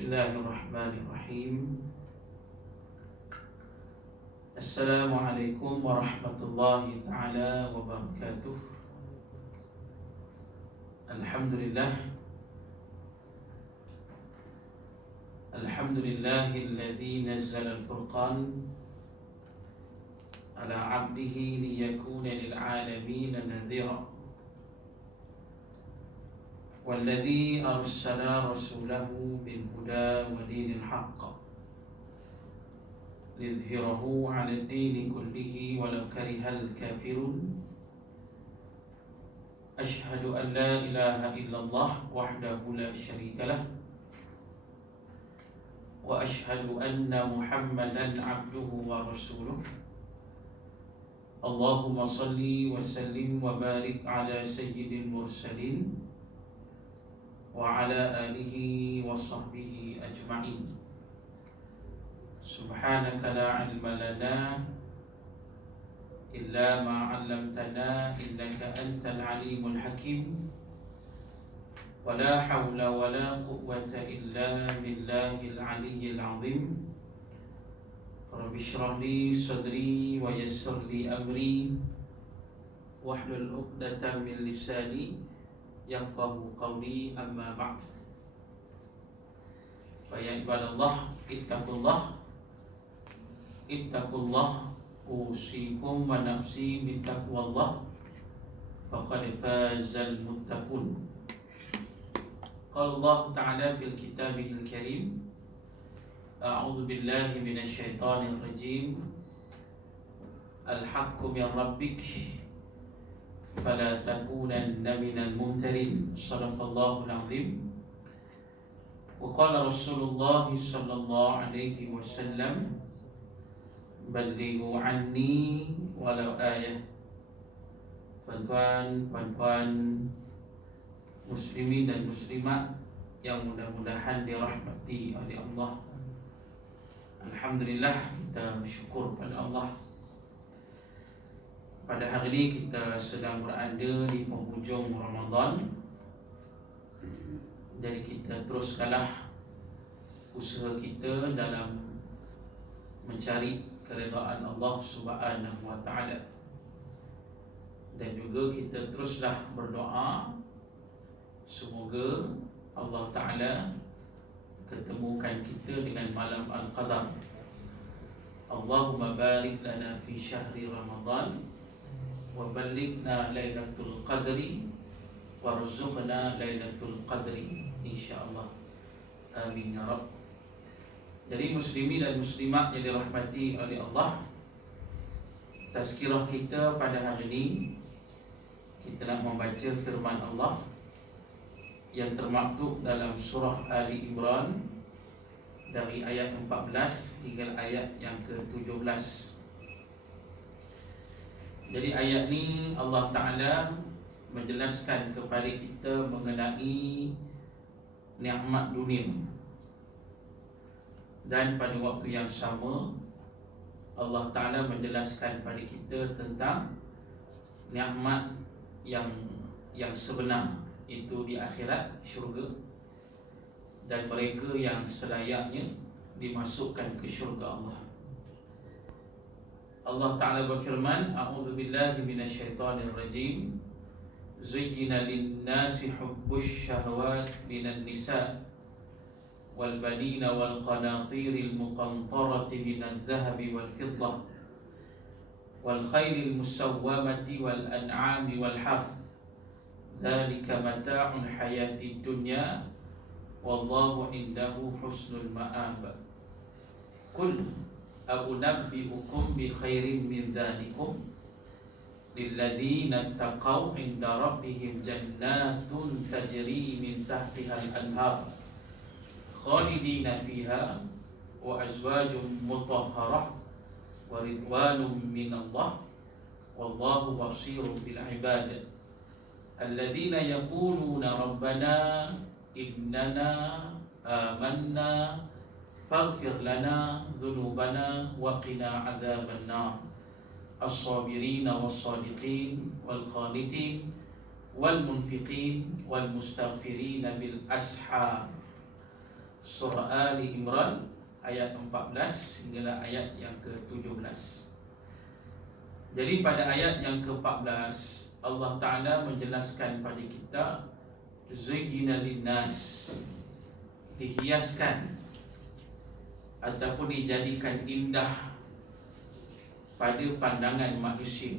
Bismillahirrahmanirrahim. Assalamualaikum warahmatullahi ta'ala wabarakatuh. Alhamdulillah Alhamdulillahilladzi nazzala al-furqan ala 'abdihi liyakuna lil'alamin nadhira. والذي أرسل رسوله بالهدى ودين الحق ليظهره على الدين كله ولو كره الكافرون. أشهد أن لا إله إلا الله وحده لا شريك له، وأشهد أن محمدا عبده ورسوله. اللهم صل وسلم وبارك على سيد المرسلين وعلى آله وصحبه أجمعين. سبحانك لا علم لنا إلا ما علمتنا إنك أنت العليم الحكيم. ولا حول ولا قوة إلا بالله العلي العظيم. رب اشرح لي صدري ويسر لي أمري واحلل عقدة من لساني yafqahu qawli, amma ba'd. Fa ya ibadallah, ittaqullah usikum wa nafsi bittaqwallah faqad fazal muttaqun. Qala Allah Ta'ala fil kitabihil karim, a'udzu billahi minasy syaithanir rajim. Al-haqqu min rabbik فلا تكونن من الممترين. صدق الله العظيم. وقال رسول الله صلى الله عليه وسلم بلغوا عني ولو آية. Tuan-tuan muslimin dan muslimat yang mudah-mudahan dirahmati oleh Allah, alhamdulillah, kita bersyukur pada Allah. Pada hari ini kita sedang berada di penghujung Ramadan. Jadi kita teruskanlah usaha kita dalam mencari keredaan Allah Subhanahu wa ta'ala. Dan juga kita teruslah berdoa semoga Allah Ta'ala ketemukan kita dengan malam Al-Qadar. Allahumma barik lana fi syahri Ramadan wa ballighna lailatul qadri warzuqna lailatul qadri insyaallah, amin ya rab. Jadi muslimin dan muslimat yang dirahmati oleh Allah, tazkirah kita pada hari ini kita nak membaca firman Allah yang termaktub dalam surah Ali Imran dari ayat 14 hingga ayat yang ke-17. Jadi ayat ni Allah Ta'ala menjelaskan kepada kita mengenai nikmat dunia, dan pada waktu yang sama Allah Ta'ala menjelaskan kepada kita tentang nikmat yang sebenar, itu di akhirat, syurga, dan mereka yang selayaknya dimasukkan ke syurga Allah. Allah Ta'ala berfirman, a'udzu billahi minasyaitonir rajim. Zuyyina lin-nasi hubbus syahawat minan nisa wal banina wal qanatiril muqantarati minadh dhahabi wal fiddah wal khairil musawwamati wal an'ami wal harth. Dzalika mata'ul hayatid dunya wallahu indahu husnul ma'ab. Qul أُنَبِّئُكُمْ بِخَيْرٍ مِّنْ ذَلِكُمْ لِلَّذِينَ اتَّقَوْا عِندَ رَبِّهِمْ جَنَّاتٌ تَجْرِي مِنْ تَحْتِهَا الْأَنْهَارُ خَالِدِينَ فِيهَا وَأَزْوَاجٌ مُطَهَّرَةٌ وَرِضْوَانٌ مِّنَ اللَّهِ وَاللَّهُ بَصِيرٌ بِالْعِبَادِ الَّذِينَ يَقُولُونَ رَبَّنَا إِنَّنَا آمَنَّا فاغفر لنا ذنوبنا وقنا عذاب النار. الصابرين والصادقين والخالدين والمنفقين والمستغفرين بالأسحار. surah Ali Imran ayat 14 hinggalah ayat yang ke-17. Jadi pada ayat yang ke-14 Allah Ta'ala menjelaskan pada kita zuyyina linnas, dihiaskan ataupun dijadikan indah pada pandangan manusia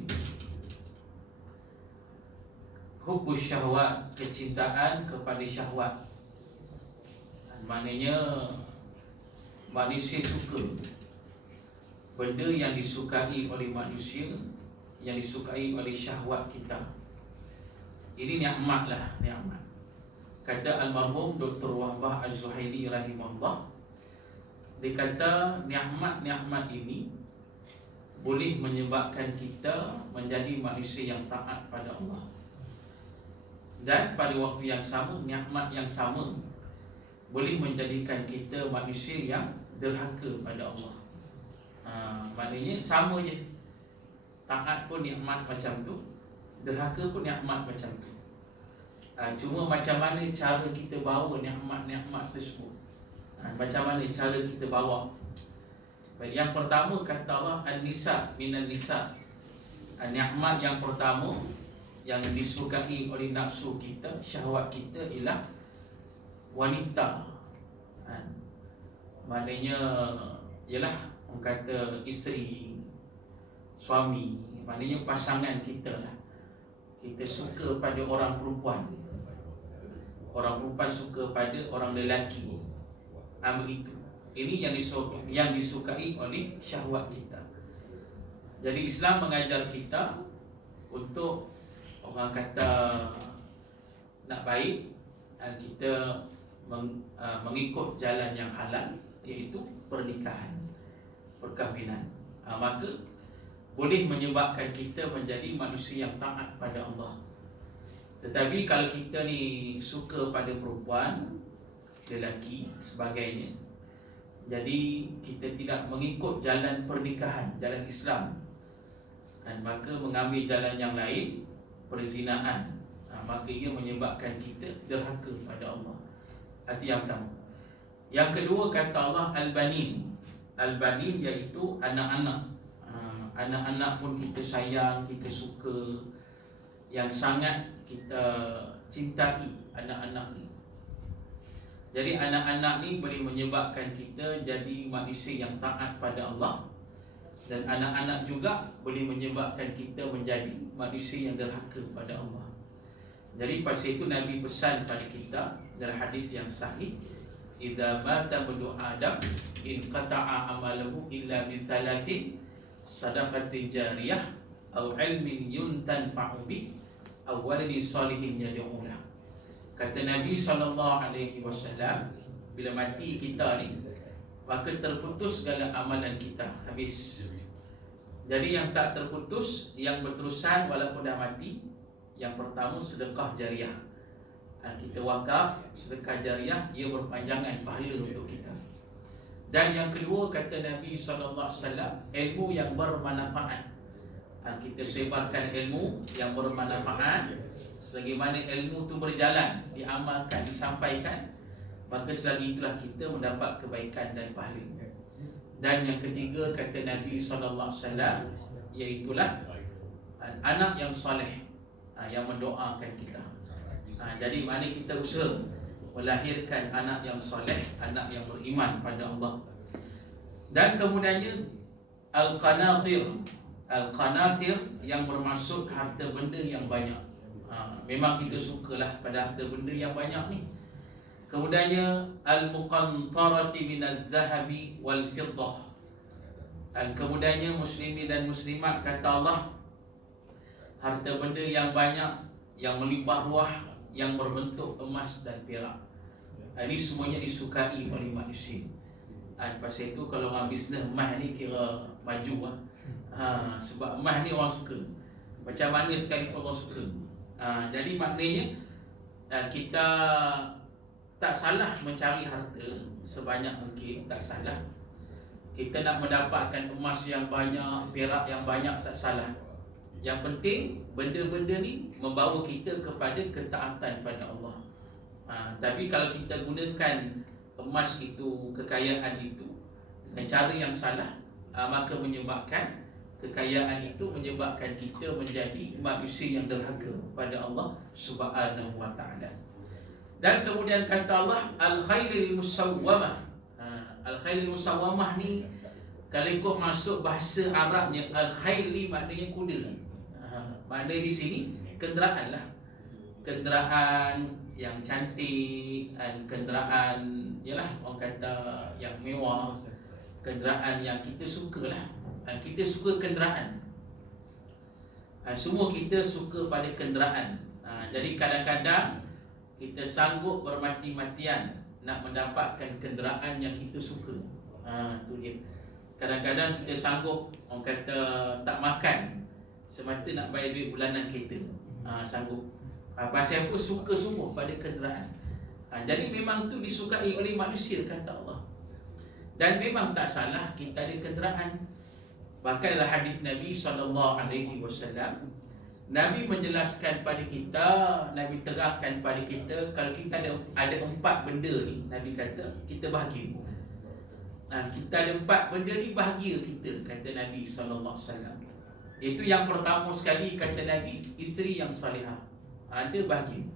hubbus syahwat, kecintaan kepada syahwat. Maknanya manusia suka benda yang disukai oleh manusia, yang disukai oleh syahwat kita. Ini nikmat lah, nikmat. Kata almarhum Dr. Wahbah Az-Zuhaili rahimahullah, dia kata nikmat-nikmat ini boleh menyebabkan kita menjadi manusia yang taat pada Allah. Dan pada waktu yang sama, nikmat yang sama boleh menjadikan kita manusia yang derhaka pada Allah. Maknanya sama je. Taat pun nikmat macam tu, derhaka pun nikmat macam tu. Cuma macam mana cara kita bawa nikmat-nikmat tersebut, macam mana cara kita bawa. Baik, yang pertama kata Allah An-Nisa minan nisa. Nikmat yang pertama yang disukai oleh nafsu kita, syahwat kita ialah wanita. Maknanya ialah orang kata isteri, suami, maknanya pasangan kita lah. Kita suka pada orang perempuan, orang perempuan suka pada orang lelaki. Begitu. Ini yang disukai oleh syahwat kita. Jadi Islam mengajar kita untuk orang kata nak baik, kita mengikut jalan yang halal, iaitu pernikahan, perkahwinan. Maka boleh menyebabkan kita menjadi manusia yang taat pada Allah. Tetapi kalau kita ni suka pada perempuan, lelaki, sebagainya, jadi kita tidak mengikut jalan pernikahan, jalan Islam, dan maka mengambil jalan yang lain, perzinaan, maka ia menyebabkan kita derhaka pada Allah. Itu yang pertama. Yang kedua kata Allah Al-Banin. Al-Banin iaitu anak-anak. Anak-anak pun kita sayang, kita suka, yang sangat kita cintai anak-anak ni. Jadi anak-anak ni boleh menyebabkan kita jadi manusia yang taat pada Allah. Dan anak-anak juga boleh menyebabkan kita menjadi manusia yang derhaka pada Allah. Jadi pasal itu Nabi pesan pada kita dalam hadis yang sahih, idza mata ibnu Adam in qata'a amaluhu illa min thalathin, sadaqatin jariyah aw ilmin yuntanfa'u bih aw waladin salihin yad'u lahu. Kata Nabi SAW, bila mati kita ni, maka terputus segala amalan kita, habis. Jadi yang tak terputus, yang berterusan walaupun dah mati, yang pertama sedekah jariah. Kita wakaf, sedekah jariah, ia berpanjangan pahala untuk kita. Dan yang kedua kata Nabi SAW, ilmu yang bermanfaat. Kita sebarkan ilmu yang bermanfaat. Selagi mana ilmu itu berjalan, diamalkan, disampaikan, maka selagi itulah kita mendapat kebaikan dan pahala. Dan yang ketiga kata Nabi SAW, iaitulah anak yang soleh, yang mendoakan kita. Jadi mana kita usaha melahirkan anak yang soleh, anak yang beriman pada Allah. Dan kemudiannya Al-Qanatir. Al-Qanatir yang bermaksud harta benda yang banyak. Memang kita sukalah pada harta benda yang banyak ni. Kemudiannya Al-Muqantarati minaz-zahabi wal-fiddah. Dan kemudiannya muslimin dan muslimat kata Allah, harta benda yang banyak, yang melimpah ruah, yang berbentuk emas dan perak. Ini semuanya disukai oleh manusia. Pasal itu kalau orang bisnes emas ni kira maju lah. Sebab emas ni orang suka. Macam mana sekalipun orang suka. Jadi maknanya kita tak salah mencari harta sebanyak mungkin, tak salah. Kita nak mendapatkan emas yang banyak, perak yang banyak, tak salah. Yang penting benda-benda ni membawa kita kepada ketaatan pada Allah. Tapi kalau kita gunakan emas itu, kekayaan itu dengan cara yang salah, maka menyebabkan kekayaan itu menyebabkan kita menjadi manusia yang derhaka pada Allah Subhanahu wa taala. Dan kemudian kata Allah al-khailil musawwamah. Al-khailil musawwamah ni kalau ikut masuk bahasa Arabnya, al-khail ni maknanya kuda. Maknanya di sini kenderaan lah. Kenderaan yang cantik, kenderaan yalah orang kata yang mewah, kenderaan yang kita sukalah. Kita suka kenderaan. Semua kita suka pada kenderaan. Jadi kadang-kadang kita sanggup bermati-matian nak mendapatkan kenderaan yang kita suka. Tu dia. Kadang-kadang kita sanggup, orang kata tak makan semata nak bayar duit bulanan kereta. Sanggup. Pasal apa? Suka sungguh pada kenderaan. Jadi memang tu disukai oleh manusia, kata Allah. Dan memang tak salah kita ada kenderaan. Bahkan dalam hadis Nabi SAW, Nabi menjelaskan pada kita, Nabi terangkan pada kita, kalau kita ada 4 benda ni, Nabi kata kita bahagia. Kita ada 4 benda ni, bahagia kita, kata Nabi SAW. Itu yang pertama sekali, kata Nabi, isteri yang salihah, ada bahagia.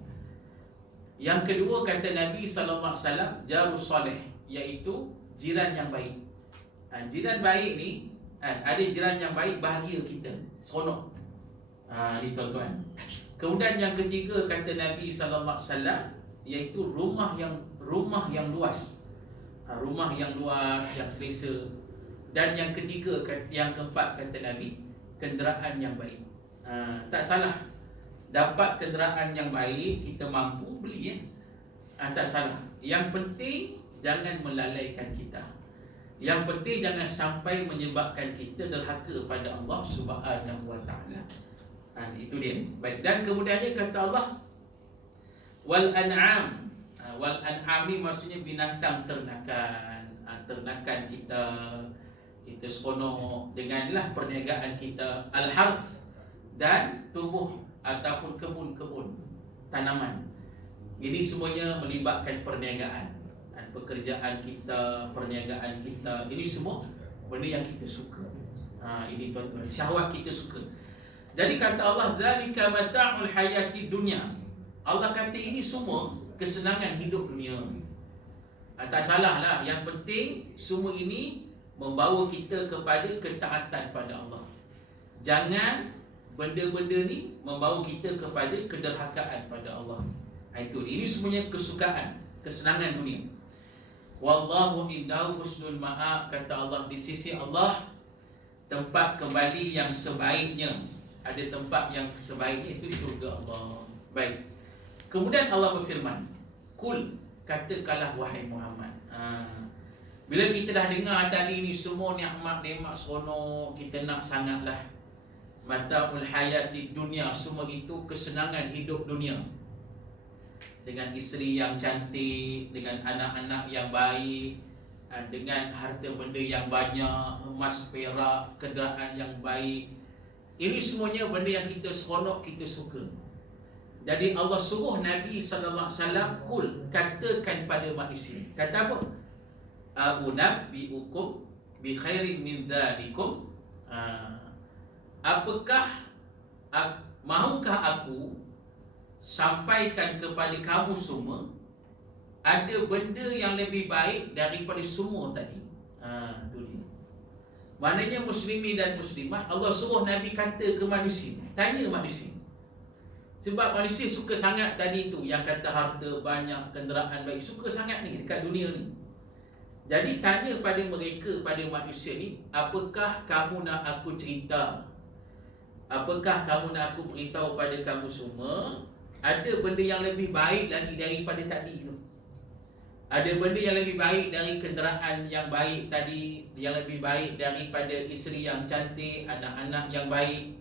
Yang kedua, kata Nabi SAW, jarus salih, iaitu jiran yang baik. Jiran baik ni, ada jiran yang baik, bahagia kita, seronok. Ni tuan-tuan. Kemudian yang ketiga, kata Nabi SAW, iaitu rumah yang luas. Rumah yang luas, yang selesa. Dan yang ketiga, yang keempat, kata Nabi, kenderaan yang baik. Tak salah. Dapat kenderaan yang baik, kita mampu beli, tak salah. Yang penting jangan melalaikan kita. Yang penting jangan sampai menyebabkan kita derhaka pada Allah Subhanahu wa taala. Itu dia. Baik, dan kemudiannya kata Allah wal an'am. Wal an'am ni maksudnya binatang ternakan. Ternakan kita seronok denganlah perniagaan kita, al-harth, dan tumbuh ataupun kebun-kebun tanaman. Ini semuanya melibatkan perniagaan. Pekerjaan kita, perniagaan kita, ini semua benda yang kita suka. Ini tuan-tuan, syahwat kita suka. Jadi kata Allah, zalika mata'ul hayati dunya. Allah kata ini semua kesenangan hidup dunia. Tak salah lah. Yang penting semua ini membawa kita kepada ketaatan pada Allah. Jangan benda-benda ni membawa kita kepada kederhakaan pada Allah. Ini semuanya kesukaan, kesenangan dunia. Wallahu indahu husnul ma'ab, kata Allah, di sisi Allah tempat kembali yang sebaiknya. Ada tempat yang sebaiknya, itu syurga Allah. Baik. Kemudian Allah berfirman, kul, katakanlah wahai Muhammad. Bila kita dah dengar tadi ni semua nikmat-nikmat seronok, kita nak sangatlah. Mata'ul hayati dunia, semua itu kesenangan hidup dunia. Dengan isteri yang cantik, dengan anak-anak yang baik, dengan harta benda yang banyak, emas, perak, kenderaan yang baik. Ini semuanya benda yang kita seronok, kita suka. Jadi Allah suruh Nabi SAW, kul, katakan pada manusia. Kata apa? A'unabbi'ukum bi khairin min dzalikum. Mahukah aku sampaikan kepada kamu semua ada benda yang lebih baik daripada semua tadi. Itu dia. Maknanya muslimin dan muslimah, Allah suruh Nabi kata ke manusia, tanya manusia. Sebab manusia suka sangat tadi tu, yang kata harta banyak, kenderaan baik, suka sangat ni dekat dunia ni. Jadi tanya pada mereka, pada manusia ni, apakah kamu nak aku cerita? Apakah kamu nak aku beritahu pada kamu semua ada benda yang lebih baik lagi daripada tadi tu? Ada benda yang lebih baik dari kenderaan yang baik tadi, yang lebih baik daripada isteri yang cantik, anak-anak yang baik.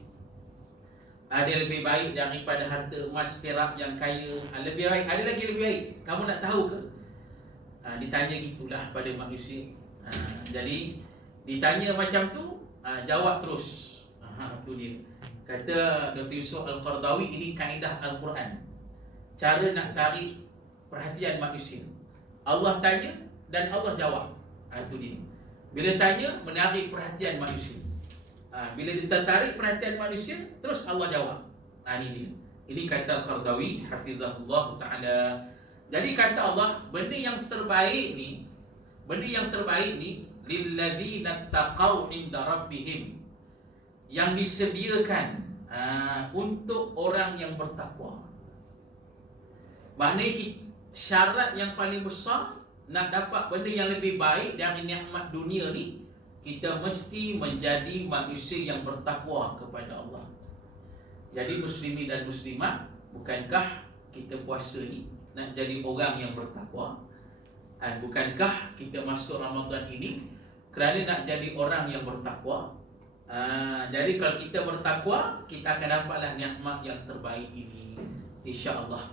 Ada lebih baik daripada harta emas perak yang kaya. Lebih baik, ada lagi lebih baik. Kamu nak tahu ke? Ditanya gitulah pada manusia. Jadi ditanya macam tu, jawab terus. Itu dia. Kata Dr. Yusuf Al-Qardawi, ini kaedah Al-Quran, cara nak tarik perhatian manusia. Allah tanya, dan Allah jawab. Itu dia. Bila tanya, menarik perhatian manusia. Bila ditertarik perhatian manusia, terus Allah jawab. Ini dia. Ini kata Al-Qardawi hafizahullah ta'ala. Jadi kata Allah, benda yang terbaik ni lilladzina taqaw inda rabbihim, yang disediakan untuk orang yang bertakwa. Maknanya syarat yang paling besar nak dapat benda yang lebih baik dari nikmat dunia ni, kita mesti menjadi manusia yang bertakwa kepada Allah. Jadi muslimin dan muslimat, bukankah kita puasa ni nak jadi orang yang bertakwa? Bukankah kita masuk Ramadan ini kerana nak jadi orang yang bertakwa? Jadi kalau kita bertakwa, kita akan dapatlah nikmat yang terbaik ini, insya-Allah.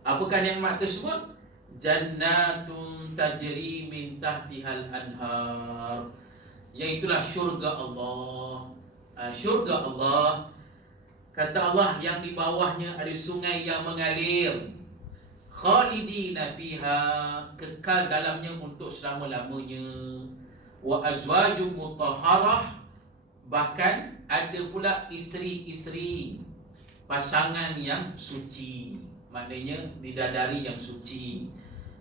Apakah nikmat tersebut? Jannatun tajri min tahtihal anhar, iaitulah syurga Allah. Syurga Allah, kata Allah, yang di bawahnya ada sungai yang mengalir. Khalidina fiha, kekal dalamnya untuk selama-lamanya. Wa azwaju mutahharah, bahkan ada pula isteri-isteri, pasangan yang suci, maknanya bidadari yang suci.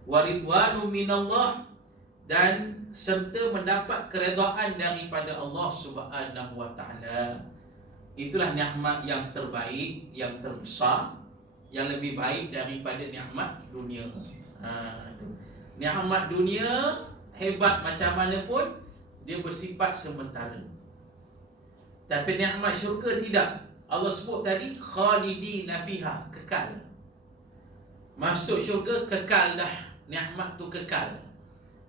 Wa ridwanu minallah, dan serta mendapat keredaan daripada Allah Subhanahu wa taala. Itulah nikmat yang terbaik, yang terbesar, yang lebih baik daripada nikmat dunia. Nikmat dunia hebat macam mana pun, dia bersifat sementara. Tapi nikmat syurga tidak. Allah sebut tadi khalidina fiha, kekal. Masuk syurga kekal dah. Nikmat tu kekal.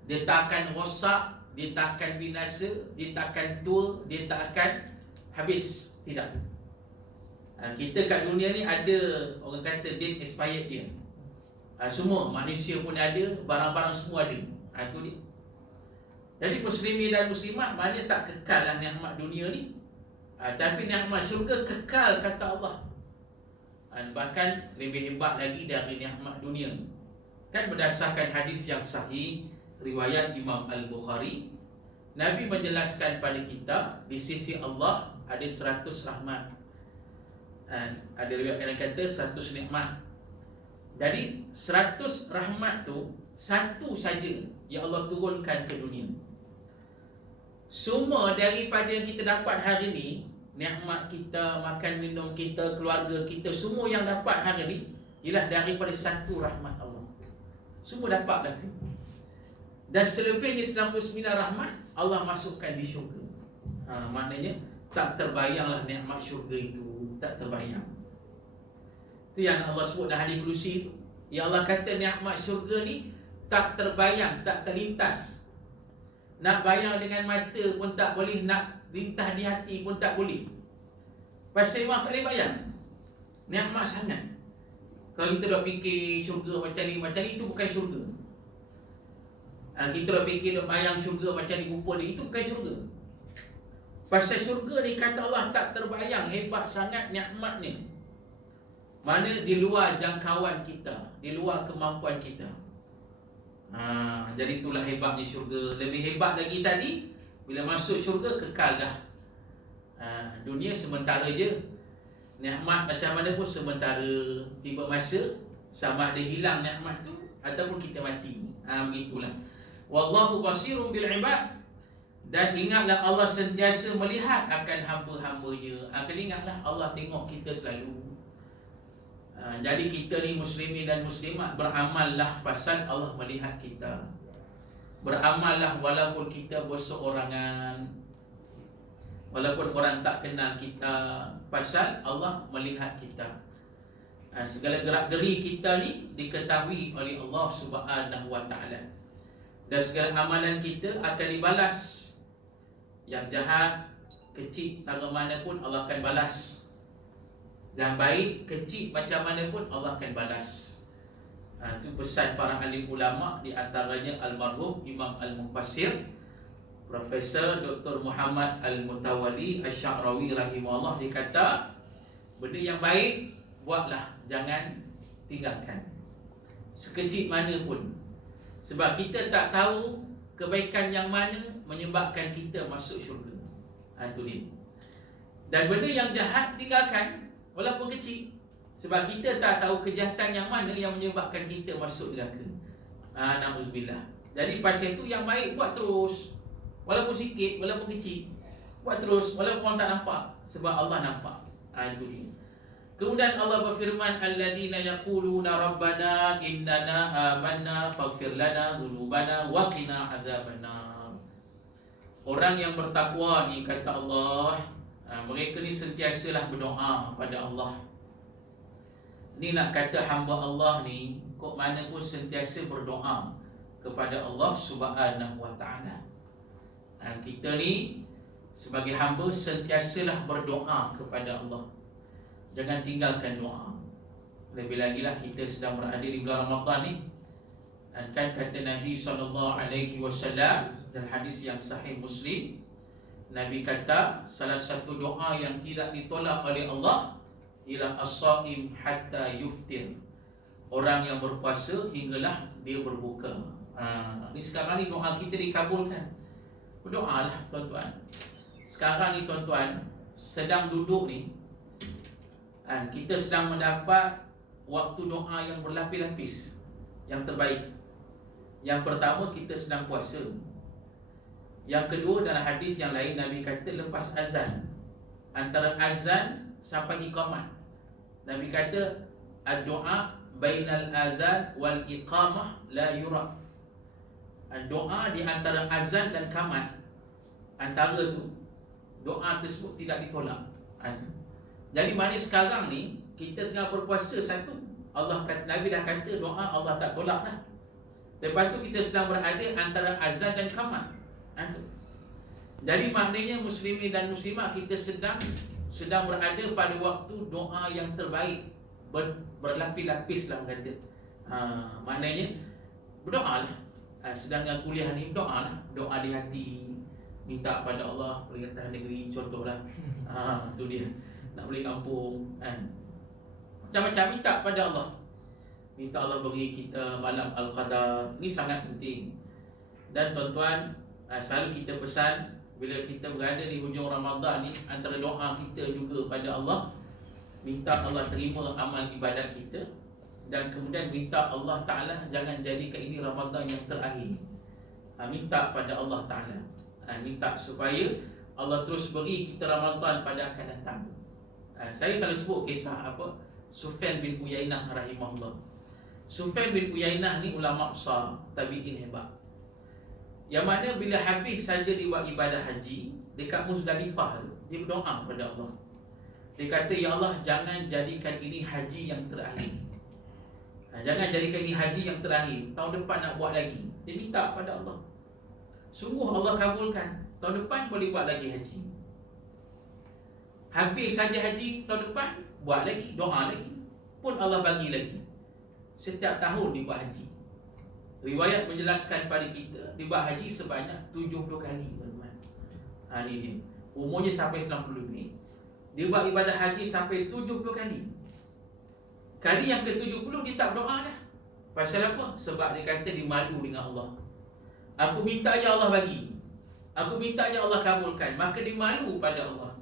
Dia tak akan rosak, dia tak akan binasa, dia tak akan tua, dia tak akan habis. Tidak. Kita kat dunia ni ada, orang kata date expired dia. Semua manusia pun ada, barang-barang semua ada. Itu dia. Jadi muslimin dan muslimat, mana tak kekal lah nikmat dunia ni. Tapi nikmat syurga kekal, kata Allah. Bahkan lebih hebat lagi dari nikmat dunia. Kan berdasarkan hadis yang sahih riwayat Imam Al-Bukhari, Nabi menjelaskan pada kita, di sisi Allah ada 100 rahmat. Ada riwayat yang kata 100 nikmat. Jadi 100 rahmat tu satu saja yang Allah turunkan ke dunia. Semua daripada yang kita dapat hari ni, nikmat kita, makan minum kita, keluarga kita, semua yang dapat hari ni ialah daripada satu rahmat Allah. Semua dapat lagi. Dan selebihnya 99 rahmat Allah masukkan di syurga. Maknanya tak terbayanglah nikmat syurga itu, tak terbayang. Itu yang Allah sebut dalam hadis Qudsi itu. Ya Allah kata nikmat syurga ni tak terbayang, tak terlintas. Nak bayang dengan mata pun tak boleh, nak lintas di hati pun tak boleh. Pasal memang tak boleh bayang. Nikmat sangat. Kalau kita dah fikir syurga macam ni itu bukan syurga. Kita dah fikir, dah bayang syurga macam ni rupa dia, itu bukan syurga. Pasal syurga ni kata Allah tak terbayang, hebat sangat nikmatnya. Mana di luar jangkauan kita, di luar kemampuan kita. Jadi itulah hebatnya syurga. Lebih hebat lagi tadi, bila masuk syurga kekal dah. Dunia sementara je. Nikmat macam mana pun sementara. Tiba masa sama ada hilang nikmat tu ataupun kita mati. Begitulah. Wallahu basirun bil ibad. Dan ingatlah Allah sentiasa melihat akan hamba-hambanya. Kena ingatlah Allah tengok kita selalu. Jadi kita ni muslimin dan muslimat, beramallah pasal Allah melihat kita. Beramallah walaupun kita berseorangan, walaupun orang tak kenal kita, pasal Allah melihat kita. Segala gerak-geri kita ni diketahui oleh Allah Subhanahu wa taala. Dan segala amalan kita akan dibalas. Yang jahat, kecil, tara mana pun Allah akan balas. Yang baik, kecil macam mana pun Allah akan balas. Itu pesan para alim ulama, di antaranya almarhum Imam Al-Mufassir Profesor Dr. Muhammad Al-Mutawalli Asy-Sya'rawi rahimahullah. Dia kata, benda yang baik buatlah, jangan tinggalkan. Sekecil mana pun. Sebab kita tak tahu kebaikan yang mana menyebabkan kita masuk syurga. Itu dia. Dan benda yang jahat tinggalkan, walaupun kecil. Sebab kita tak tahu kejahatan yang mana yang menyebabkan kita masuk neraka. Na'udzubillah. Jadi pasal itu yang baik buat terus. Walaupun sikit, walaupun kecil, buat terus, walaupun orang tak nampak. Sebab Allah nampak. Itu dia. Kemudian Allah berfirman, alladzina yaquluna rabbana innana amanna faghfir lana dzunubana wa qina adzabannar. Orang yang bertakwa ni, kata Allah, mereka ni sentiasalah berdoa pada Allah. Ni nak kata hamba Allah ni kok mana pun sentiasa berdoa kepada Allah Subhanahu wa taala. Kita ni sebagai hamba sentiasalah berdoa kepada Allah. Jangan tinggalkan doa. Lebih lagi lah kita sedang berada di bulan Ramadan ni. Dan kan kata Nabi SAW dalam hadis yang sahih Muslim, Nabi kata salah satu doa yang tidak ditolak oleh Allah ialah as-shaim hatta yuftir. Orang yang berpuasa hinggalah dia berbuka. Ni sekarang ni doa kita dikabulkan. Berdoalah tuan-tuan. Sekarang ni tuan-tuan sedang duduk ni, kita sedang mendapat waktu doa yang berlapis-lapis, yang terbaik. Yang pertama, kita sedang puasa. Yang kedua, dalam hadis yang lain Nabi kata lepas azan, antara azan sampai iqamah, Nabi kata ad-doa bainal azan wal iqamah la yura. Doa di antara azan dan qamat, antara tu doa tersebut tidak ditolak. Jadi mana sekarang ni kita tengah berpuasa satu, Allah kata, Nabi dah kata doa Allah tak tolak dah. Lepas tu kita sedang berada antara azan dan qamat. Jadi maknanya muslimin dan muslimat, kita sedang berada pada waktu doa yang terbaik, berlapis-lapis lah kata. Maknanya berdoalah. Sedangkan kuliah ni berdoalah, doa di hati, minta pada Allah perintah negeri contohlah. Tu dia. Nak boleh kampung kan. Macam-macam minta pada Allah. Minta Allah bagi kita malam Al-Qadar. Ini sangat penting. Dan tuan-tuan, selalu kita pesan, bila kita berada di hujung Ramadan ni, antara doa kita juga pada Allah, minta Allah terima amal ibadat kita. Dan kemudian minta Allah Ta'ala jangan jadikan ini Ramadan yang terakhir. Minta pada Allah Ta'ala, minta supaya Allah terus beri kita Ramadan pada akan datang. Saya selalu sebut kisah Sufyan bin Uyainah rahimahullah. Sufyan bin Uyainah ni ulama besar, tabi'in hebat, yang mana bila habis saja dia buat ibadah haji dekat Muzdalifah, dia berdoa kepada Allah. Dia kata, ya Allah, jangan jadikan ini haji yang terakhir. Jangan jadikan ini haji yang terakhir. Tahun depan nak buat lagi. Dia minta pada Allah. Sungguh Allah kabulkan. Tahun depan boleh buat lagi haji. Habis saja haji, tahun depan buat lagi, doa lagi, pun Allah bagi lagi. Setiap tahun dia buat haji. Riwayat menjelaskan pada kita, dia buat haji sebanyak 70 kali, teman-teman. Ini dia. Umurnya sampai 90 lebih. Dia buat ibadah haji sampai 70 kali. Kali yang ke-70 dia tak berdoa dah. Pasal apa? Sebab dia kata dia malu dengan Allah. Aku minta ya Allah bagi, aku minta ya Allah kabulkan. Maka dia malu pada Allah.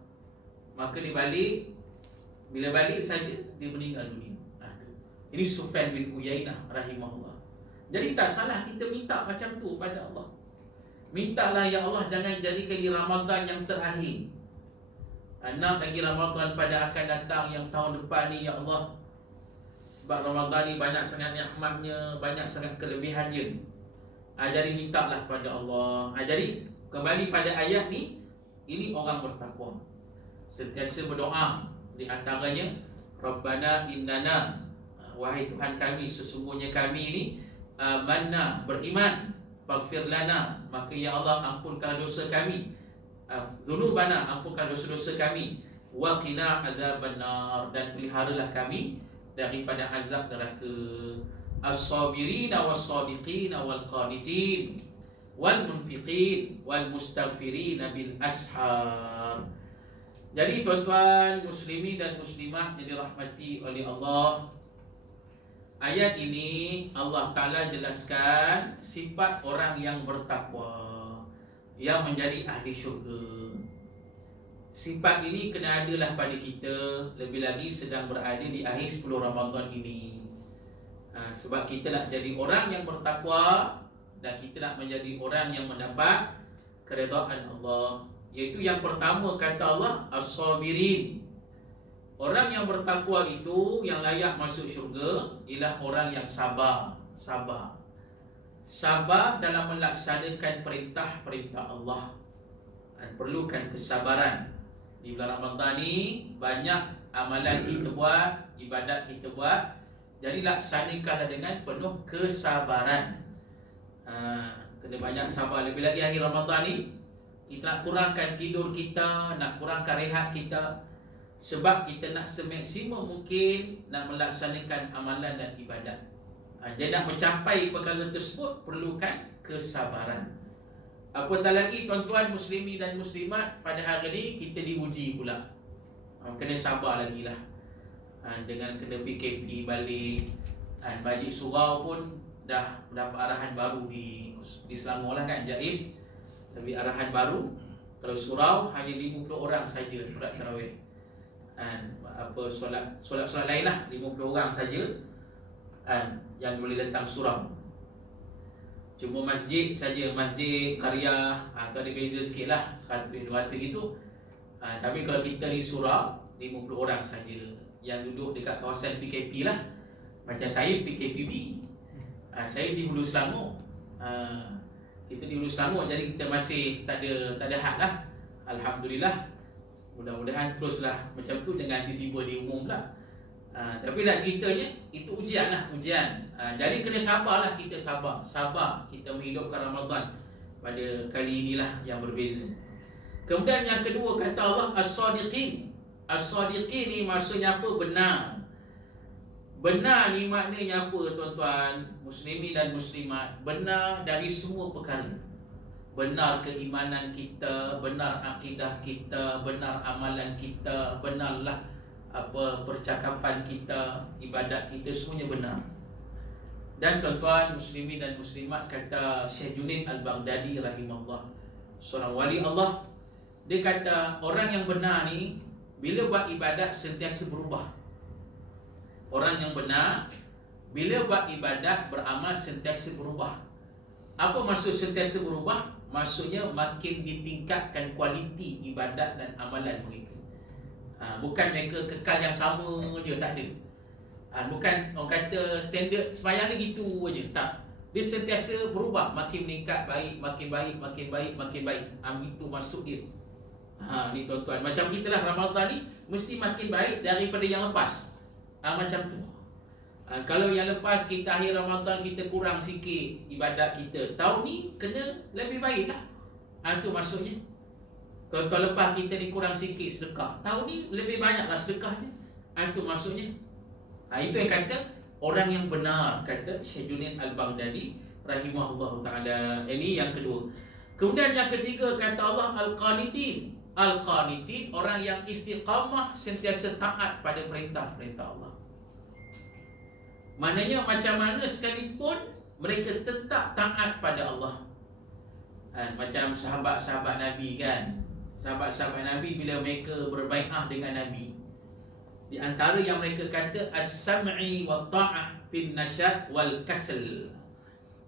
Maka dia balik. Bila balik saja dia meninggal dunia. Ini Sufyan bin Uyainah rahimahullah. Jadi tak salah kita minta macam tu pada Allah. Mintalah ya Allah, jangan jadikan ini Ramadan yang terakhir. Nak lagi Ramadan pada akan datang yang tahun depan ni ya Allah. Sebab Ramadan ni banyak sangat nikmatnya, banyak sangat kelebihannya. Jadi mintalah pada Allah. Jadi kembali pada ayat ni, ini orang bertakwa, sentiasa berdoa. Di antaranya, Rabbana innana, wahai Tuhan kami, sesungguhnya kami ini amanna, beriman, faghfir lana, maka ya Allah ampunkan dosa kami, dzunubana, ampunkan dosa-dosa kami, wa qina adzabannar, dan peliharalah kami daripada azab neraka. As-sabirina was-sadiqina wal-qanitin wal-munfiqin wal-mustaghfirina bil ashar. Jadi tuan-tuan muslimin dan muslimat yang dirahmati oleh Allah, ayat ini Allah Ta'ala jelaskan sifat orang yang bertakwa, yang menjadi ahli syurga. Sifat ini kena adalah pada kita, lebih lagi sedang berada di akhir 10 Ramadan ini. Sebab kita nak jadi orang yang bertakwa dan kita nak menjadi orang yang mendapat keredaan Allah. Iaitu yang pertama kata Allah, as-sabirin. Orang yang bertakwa itu yang layak masuk syurga ialah orang yang sabar. Sabar dalam melaksanakan perintah-perintah Allah. Dan perlukan kesabaran. Di bulan Ramadan ni banyak amalan kita buat, ibadat kita buat. Jadi laksanakanlah dengan penuh kesabaran. Kena banyak sabar. Lebih lagi akhir Ramadan ni, kita nak kurangkan tidur kita, nak kurangkan rehat kita. Sebab kita nak semaksimum mungkin nak melaksanakan amalan dan ibadat. Jadi nak mencapai perkara tersebut perlukan kesabaran. Apatah lagi tuan-tuan muslimi dan muslimat, pada hari ini kita diuji pula. Kena sabar lagi lah. Dengan kena PKP balik, Majlis Surau pun dah mendapat arahan baru di Selangor lah kan, Jais. Tapi arahan baru, kalau surau hanya 50 orang saja solat tarawih. Solat lain lah 50 orang saja yang boleh datang surau. Cuma masjid saja, masjid karya atau ada beza sikit lah, 100-200 gitu. Tapi kalau kita di surau 50 orang saja yang duduk dekat kawasan PKP lah. Macam saya PKPB, saya di Hulu Selangor. Kita di Hulu Selangor, jadi kita masih tak ada had lah. Alhamdulillah. Mudah-mudahan teruslah macam tu, jangan tiba-tiba diumum lah. Tapi nak ceritanya, itu ujian lah, ujian. Jadi kena sabarlah, kita sabar kita menghidupkan Ramadan pada kali inilah yang berbeza. Kemudian yang kedua kata Allah, as-sadiqin. As-sadiqin ni maksudnya apa? Benar. Benar ni maknanya apa tuan-tuan muslimi dan muslimat? Benar dari semua perkara. Benar keimanan kita, benar akidah kita, benar amalan kita, benarlah percakapan kita, ibadat kita, semuanya benar. Dan tuan-tuan muslimi dan muslimat, kata Syekh Junaid Al-Baghdadi rahimahullah, seorang wali Allah, dia kata orang yang benar ni bila buat ibadat sentiasa berubah. Orang yang benar bila buat ibadat, beramal, sentiasa berubah. Apa maksud sentiasa berubah? Maksudnya makin ditingkatkan kualiti ibadat dan amalan mereka. Bukan mereka kekal yang sama je, tak ada. Bukan orang kata standard sembahyang ni gitu je, tak. Dia sentiasa berubah, makin meningkat, baik, makin baik, makin baik, makin baik. Itu maksud dia. Ni tuan-tuan, macam kita lah Ramadan ni mesti makin baik daripada yang lepas. Macam tu. Kalau yang lepas kita akhir Ramadan kita kurang sikit ibadat kita, tahun ni kena lebih baik lah. Itu maksudnya. Kalau tahun lepas kita ni kurang sikit sedekah, tahun ni lebih banyaklah sedekahnya. Itu maksudnya. Itu yang kata orang yang benar, kata Syekh Junaid Al-Baghdadi rahimahullah ta'ala. Ini yang kedua. Kemudian yang ketiga kata Allah, al-qanitin. Al-qanitin, orang yang istiqamah, sentiasa taat pada perintah-perintah Allah. Maknanya macam mana sekalipun mereka tetap taat pada Allah. Macam sahabat-sahabat Nabi kan. Sahabat-sahabat Nabi bila mereka berbai'ah dengan Nabi, di antara yang mereka kata as-sam'i wa ta'ah fin nasyad wal kasal.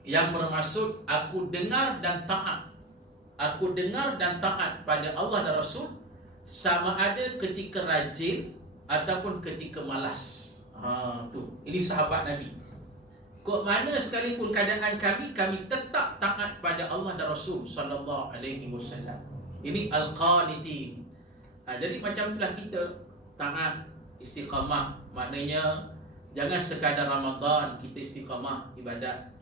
Yang bermaksud aku dengar dan taat. Aku dengar dan taat pada Allah dan Rasul, sama ada ketika rajin ataupun ketika malas. Ini sahabat Nabi. Kok mana sekalipun keadaan kami tetap taat pada Allah dan Rasul sallallahu alaihi wasallam. Ini al-qanitin. Jadi macam itulah kita taat, istiqamah. Maknanya jangan sekadar Ramadan kita istiqamah ibadat,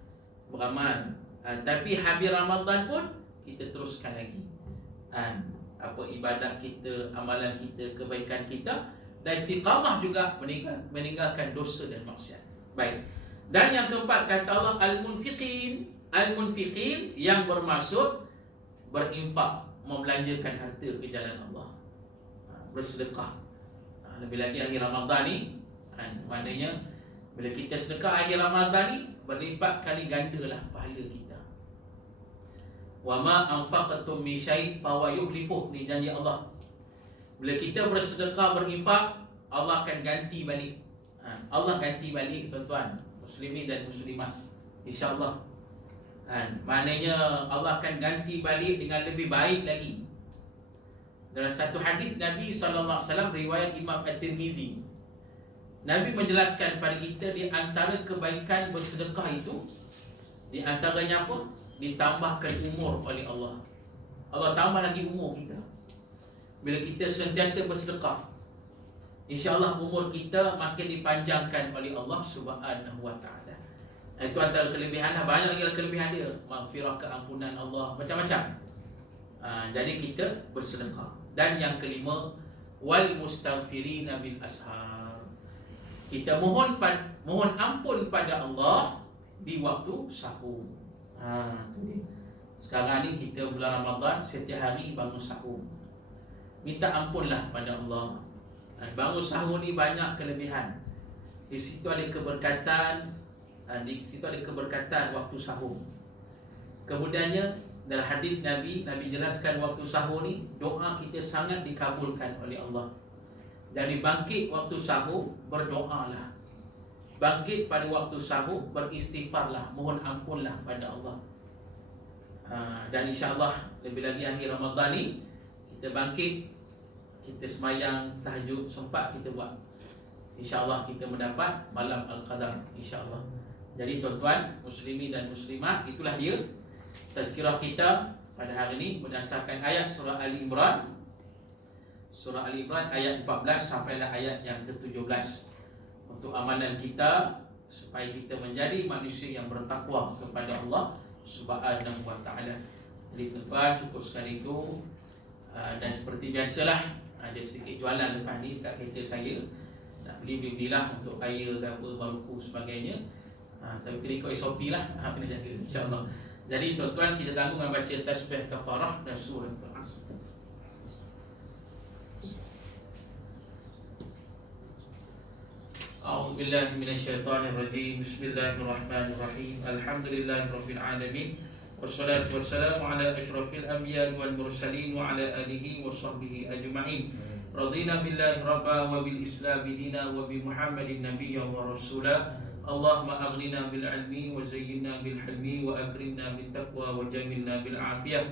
beramal. Tapi habis Ramadan pun kita teruskan lagi. Ibadat kita, amalan kita, kebaikan kita, dan istiqamah juga meninggalkan dosa dan maksiat. Baik. Dan yang keempat kata Allah, al-munfiqin. Al-munfiqin yang bermaksud berinfak, membelanjakan harta ke jalan Allah, bersedekah. Lebih lagi akhir Ramadan ni, maknanya Bila kita sedekah akhir Ramadan ni, berlipat kali ganda lah pahala kita. Wa ma anfaqtum min syai' fa huwa yukhlifuh, ni janji Allah. Bila kita bersedekah, berinfak, Allah akan ganti balik. Allah ganti balik, tuan-tuan muslimin dan muslimat, insya-Allah. Maknanya Allah akan ganti balik dengan lebih baik lagi. Dalam satu hadis Nabi sallallahu alaihi wasallam, riwayat Imam At-Tirmizi, Nabi menjelaskan pada kita di antara kebaikan bersedekah itu, di antaranya apa? Ditambahkan umur oleh Allah. Allah tambah lagi umur kita. Bila kita sentiasa bersedekah, insya-Allah umur kita makin dipanjangkan oleh Allah Subhanahu wa taala. Itu antara kelebihan lah. Banyak lagi kelebihan dia. Maghfirah, keampunan Allah, macam-macam. Jadi kita bersedekah. Dan yang kelima, wal mustaghfirina bil ashar. Kita mohon ampun pada Allah di waktu sahur. Tu dia. Sekarang ni kita bulan Ramadan, setiap hari bangun sahur, minta ampunlah pada Allah. Bangun sahur ni banyak kelebihan. Di situ ada keberkatan, waktu sahur. Kemudiannya dalam hadis Nabi jelaskan waktu sahur ni doa kita sangat dikabulkan oleh Allah. Jadi bangkit waktu sahur, berdoalah. Bangkit pada waktu sahur, beristighfarlah, mohon ampunlah pada Allah. Dan insya-Allah lebih lagi akhir Ramadan ni kita bangkit, kita semayang tahajud, sempat kita buat. InsyaAllah kita mendapat malam Al-Qadar, insyaAllah. Jadi tuan-tuan muslimin dan muslimat, itulah dia tazkirah kita pada hari ini berdasarkan ayat surah Ali Imran. Surah Ali Imran ayat 14 sampailah ayat yang ke-17. Untuk amalan kita supaya kita menjadi manusia yang bertakwa kepada Allah Subhanahu wa taala. Jadi tuan-tuan, cukup sekali itu. Dan seperti biasalah, ada sedikit jualan lepas ni dekat kereta saya. Nak beli-belilah untuk air ke apa, baruku sebagainya. Tapi kena ikut SOP lah, kena jaga, insyaAllah. Jadi tuan-tuan, kita tanggung dengan baca tasbih kafarah dan surah Al-Asr. A'udzu billahi minasyaitonir rajim. Bismillahirrahmanirrahim. Alhamdulillahirabbil alamin. Wassalatu wassalamu ala asyrafil anbiya'i wal mursalin wa ala alihi wa sahbihi ajma'in. Radina billahi rabba wa bil islam dina wa bi Muhammadin nabiyya wa rasula. Allahumma aghnina bil ilmi wa zayyinna bil hilmi wa akrimna bit taqwa wa jamilna bil afiyah.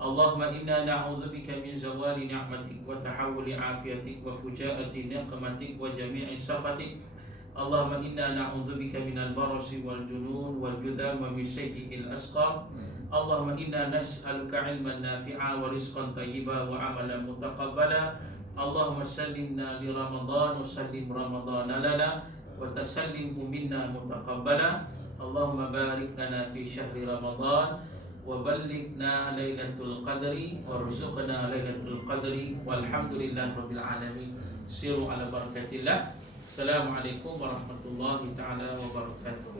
Allahumma inna na'udzubika min zawali ni'matik wa tahawuli afiyatik wa fujaati niqmatik wa jami'i sakhatik. Allahumma inna na'udzubika minal barasi wal junun wal judam wa min sayyi'il asqam. Allahumma inna nas'aluka ilman nafi'a wa rizqan tayyiba wa amalan mutaqabbala. Allahumma sallimna li Ramadan wa sallim Ramadana lana wa tasallimhu minna mutaqabbala. Allahumma barik lana fi syahri Ramadan wa ballighna lailatul qadri warzuqna lailatul qadri walhamdulillahi rabbil alamin. Siru ala barakatillah. Assalamualaikum warahmatullahi taala wabarakatuh.